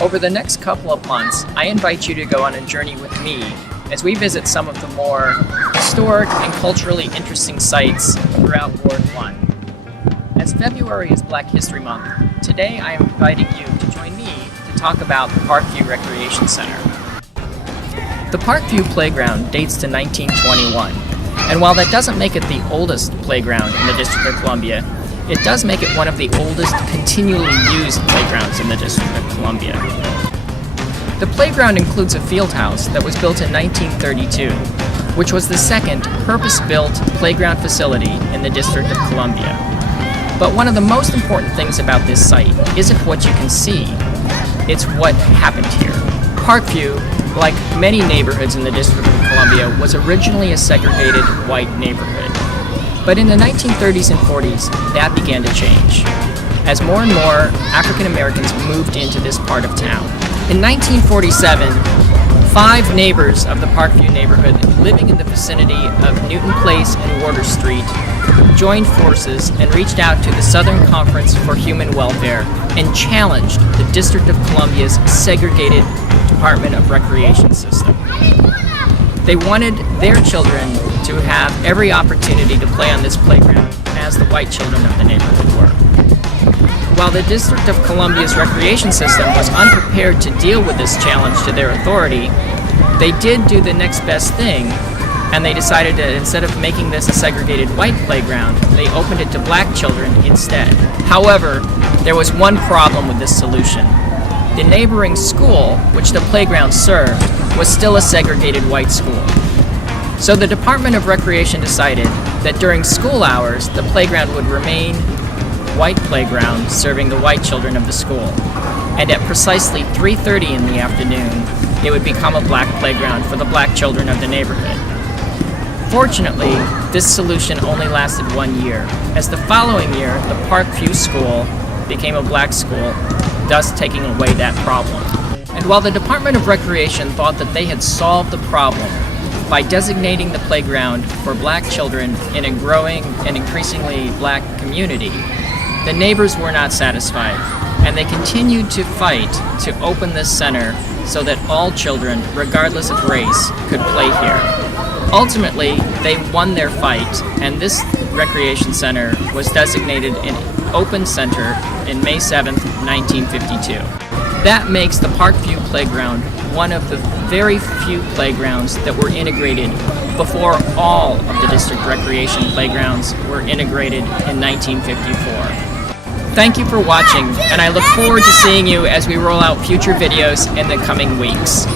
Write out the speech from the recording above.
Over the next couple of months, I invite you to go on a journey with me as we visit some of the more historic and culturally interesting sites throughout Ward 1. As February is Black History Month, today I am inviting you to join me to talk about the Parkview Recreation Center. The Parkview Playground dates to 1921, and while that doesn't make it the oldest playground in the District of Columbia, it does make it one of the oldest continually used playgrounds in the District of Columbia. The playground includes a field house that was built in 1932, which was the second purpose-built playground facility in the District of Columbia. But one of the most important things about this site isn't what you can see, it's what happened here. Parkview, like many neighborhoods in the District of Columbia, was originally a segregated white neighborhood. But in the 1930s and 40s, that began to change, as more and more African Americans moved into this part of town. In 1947, 5 neighbors of the Parkview neighborhood living in the vicinity of Newton Place and Water Street joined forces and reached out to the Southern Conference for Human Welfare and challenged the District of Columbia's segregated Department of Recreation system. They wanted their children to have every opportunity to play on this playground as the white children of the neighborhood were. While the District of Columbia's recreation system was unprepared to deal with this challenge to their authority, they did do the next best thing, and they decided that instead of making this a segregated white playground, they opened it to black children instead. However, there was one problem with this solution. The neighboring school, which the playground served, was still a segregated white school. So the Department of Recreation decided that during school hours, the playground would remain white playground serving the white children of the school. And at precisely 3:30 in the afternoon, it would become a black playground for the black children of the neighborhood. Fortunately, this solution only lasted 1 year, as the following year, the Parkview School became a black school, thus taking away that problem. And while the Department of Recreation thought that they had solved the problem by designating the playground for black children in a growing and increasingly black community, the neighbors were not satisfied, and they continued to fight to open this center so that all children, regardless of race, could play here. Ultimately, they won their fight, and this recreation center was designated an open center in May 7th, 1952. That makes the Parkview Playground one of the very few playgrounds that were integrated before all of the district recreation playgrounds were integrated in 1954. Thank you for watching, and I look forward to seeing you as we roll out future videos in the coming weeks.